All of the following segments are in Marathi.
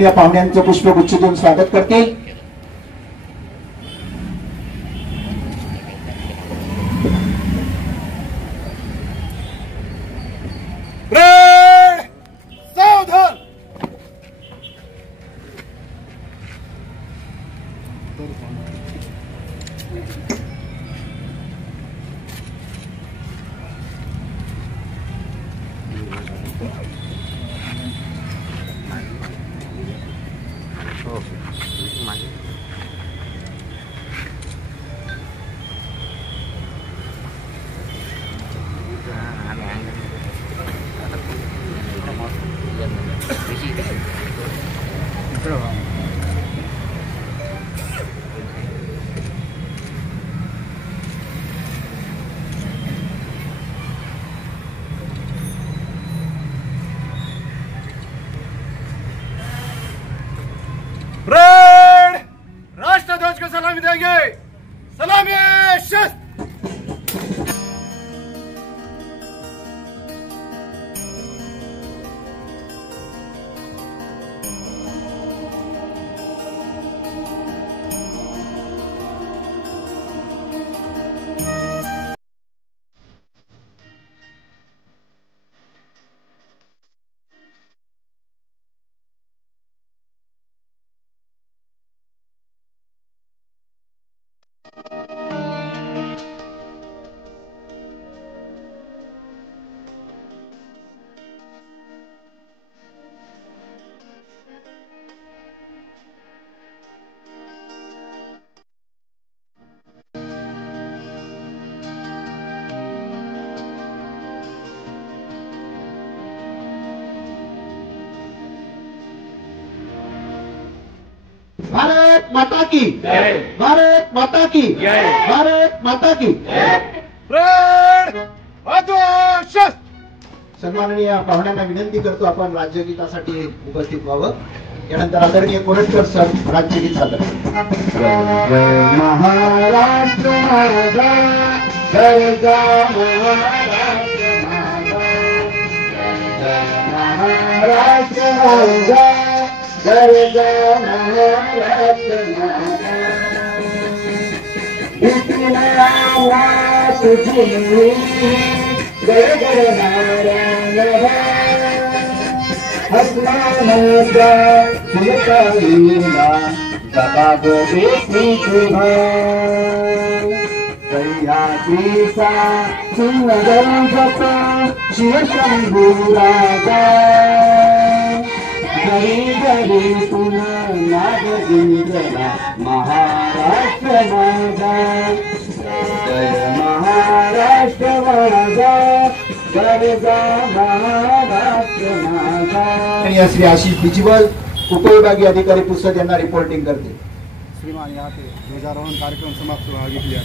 या पाहुण्यांचं पुष्पगुच्छ देऊन स्वागत करतील। सावधान। राष्ट्रध्वज को सलामी देंगे। सलामी शस्त्र। भारत माता की जय। भारत माता की जय। भारत माता की सन्माननीय पाहुण्यांना विनंती करतो आपण राज्यगीतासाठी उपस्थित व्हावं। यानंतर आदरणीय कोरटकर सर राज्यगीत सादर। जय महाराष्ट्र माझा, जय महाराष्ट्र माझा, जय महाराष्ट्र माझा, तुझी जय जय नारायण हसनाचा फुलकाईला जबाब देती तुझा कैयातीचा सुंदरचा शिवशंभू राजा घरी घरी पुन्हा नाग गुंजला महाराष्ट्र माझा, जय महाराष्ट्र माझा, जय महाराष्ट्र माझा। श्री आशीष बिजवल उपविभागीय अधिकारी पुसद यांना रिपोर्टिंग करते। श्रीमान यहाँ पे ध्वजारोहण कार्यक्रम समाप्त आगे किया।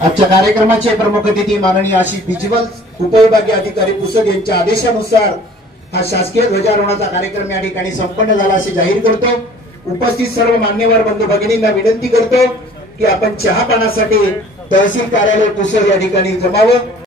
आजच्या कार्यक्रमाचे प्रमुख अतिथी माननीय आशिष बिजवल उपविभागीय अधिकारी पुसद यांच्या आदेशानुसार हा शासकीय ध्वजारोहणाचा कार्यक्रम या ठिकाणी संपन्न झाला असे जाहीर करतो। उपस्थित सर्व मान्यवर बंधू भगिनींना विनंती करतो की आपण चहा पाण्यासाठी तहसील कार्यालय पुसद या ठिकाणी जमावं।